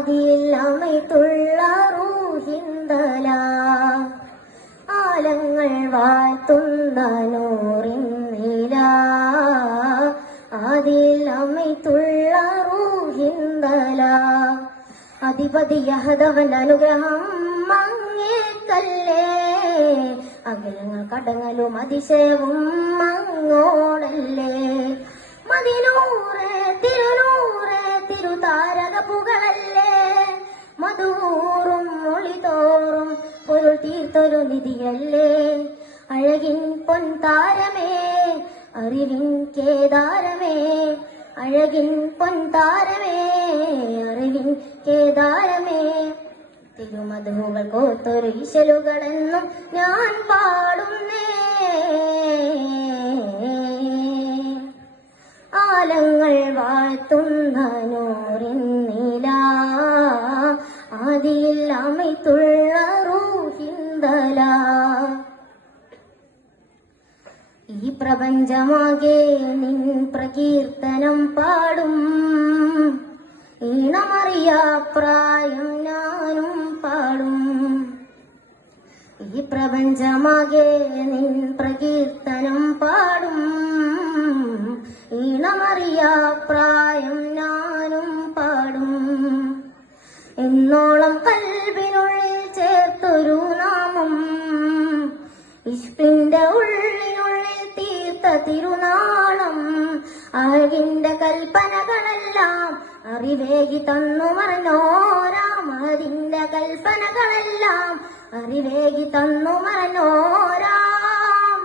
ആദിയിൽ അമൈത്തുള്ള റൂഹിന്തല ആലങ്ങൾ വാഴ്ത്തുന്ന നൂറിൻ നില ആദിയിൽ അമൈത്തുള്ള റൂഹിന്തല അധിപതിയഹദവൻ അനുഗ്രഹം മങ്ങേക്കല്ലേ അഖിലങ്ങൾ കടങ്ങലും അതിശയവും മങ്ങോടല്ലേ മദിനൂറ് തിരുനൂറ് തിരുതാരക പുകളല്ലേ മധൂറും മൊളിതോറും പൊരുൾ തീർത്തൊരു നിധിയല്ലേ അഴകിൻ പൊൻതാരമേ അറിവിൻ കേദാരമേ അഴകിൻ പൊൻതാരമേ അറിവിൻ കേദാരമേ തിരുമധുകൾ കോർത്തൊരു ഇശലുകളെന്നും ഞാൻ പാടുന്നേ ആലങ്ങൾ വാഴ്ത്തുന്ന നൂറിൻ നില ആദിയിൽ അമൈത്തുള്ള റൂഹിന്തല ഈ പ്രപഞ്ചമാകെ നിൻ പ്രകീർത്തനം പാടും ഈണമറിയ പ്രായം ഞാനും പാടും ഈ പ്രപഞ്ചമാകെ നിൻ പ്രകീർത്തനം പാടും ഈണമറിയ പ്രായം ഞാനും പാടും എന്നോളം കൽബിനുള്ളിൽ ചേർത്തൊരു നാമം ഇഷ്കിന്റെ ഉള്ളിനുള്ളിൽ തീർത്ത തിരുനാളം അഴകിന്റെ കൽപ്പനകളെല്ലാം അറിവേകി തന്നു മറന്നോരാം അതിന്റെ കൽപ്പനകളെല്ലാം അറിവേകി തന്നു മറന്നോരാം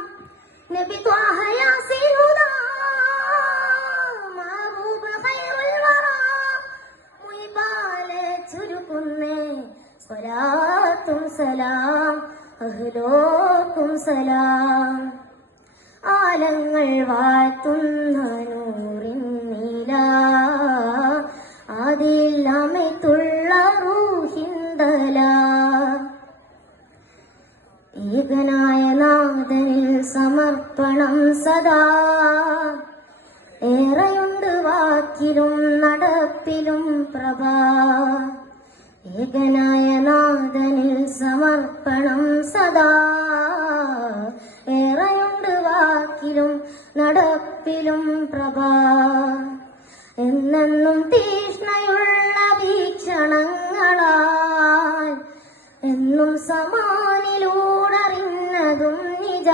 നബി ത്വാഹ യാസീൻ ഹുദാ മഹബൂബ് ഖൈറുൽ വറാ മുയിബാലെ ചുരുക്കുന്നേ സ്വലാത്തും സലാം അഹ്ലോക്കും സലാം ആലങ്ങൾ വാഴ്ത്തുന്ന നൂറിൻ നില ആദിയിൽ അമൈത്തുള്ള റൂഹിന്തല ഏകനായ നാഥനിൽ സമർപ്പണം സദാ ഏറെയുണ്ട് വാക്കിലും നടപ്പിലും പ്രഭാ ഏകനായ നാഥനിൽ സമർപ്പണം സദാ ഏറെയുണ്ട് വാക്കിലും നടപ്പിലും പ്രഭാ എന്നെന്നും തീഷ്ണയുള്ള വീക്ഷണങ്ങളാൽ എന്നും സമാനിലൂടറിഞ്ഞതും നിജ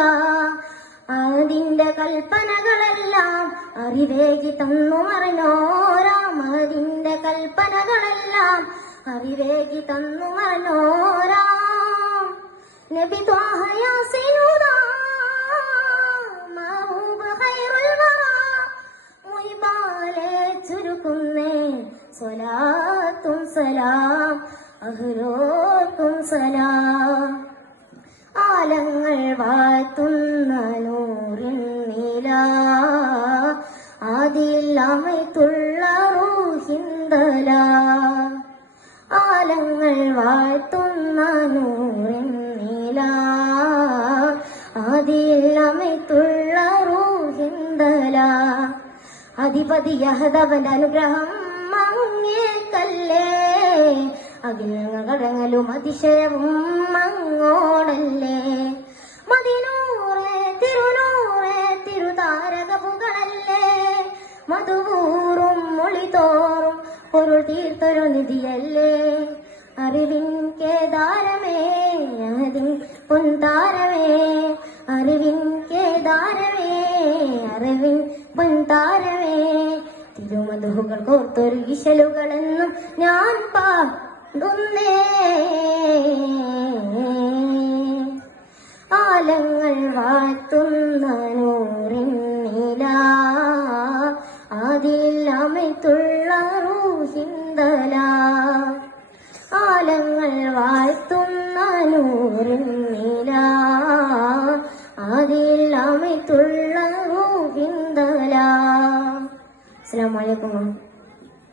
അതിന്റെ കൽപ്പനകളെല്ലാം അറിവേകി തന്നു മറന്നോരാം അതിന്റെ കൽപ്പനകളെല്ലാം അറിവേകി തന്നു മറന്നോരാം നബി ത്വാഹ യാസീൻ ഹുദാ മഹബൂബ് ഖൈറുൽ വറാ മുയിബാലെ ചുരുക്കുന്നേ സ്വലാത്തും സലാം അഹ്ലോക്കും സലാം ആലങ്ങൾ വാഴ്ത്തുന്ന നൂറിൻ നില ആദിയിൽ അമൈത്തുള്ള റൂഹിന്തല ആലങ്ങൾ വാഴ്ത്തുന്ന നൂറിൻ നില ആദിയിൽ അമൈത്തുള്ള റൂഹിന്തല അധിപതിയഹദവൻ അനുഗ്രഹം മങ്ങേക്കല്ലേ അഖിലങ്ങൾ കടങ്ങലും അതിശയവും മങ്ങോടല്ലേ മദിനൂറ് തിരുനൂറ് തിരുതാരക പുകളല്ലേ മധുവൂറും മൊളിതോറും പൊരുൾ തീർത്തൊരു നിധിയല്ലേ അറിവിൻ കേദാരമേ അതിൻ പൊൻതാരമേ അറിവിൻ കേദാരമേ അറിവിൻ പൊൻതാരമേ തിരുമധുകൾ കോർത്തൊരു ഇശലുകളെന്നും ഞാൻ പാടുന്നേ ആലങ്ങൾ വാഴ്ത്തുന്ന നൂറിൻ നില ആദിയിൽ അമൈത്തുള്ള റൂഹിന്തല ആലങ്ങൾ വാഴ്ത്തുന്ന നൂറിൻ നില ആദിയിൽ അമൈത്തുള്ള റൂഹിന്തല. അസ്സലാമു അലൈക്കും.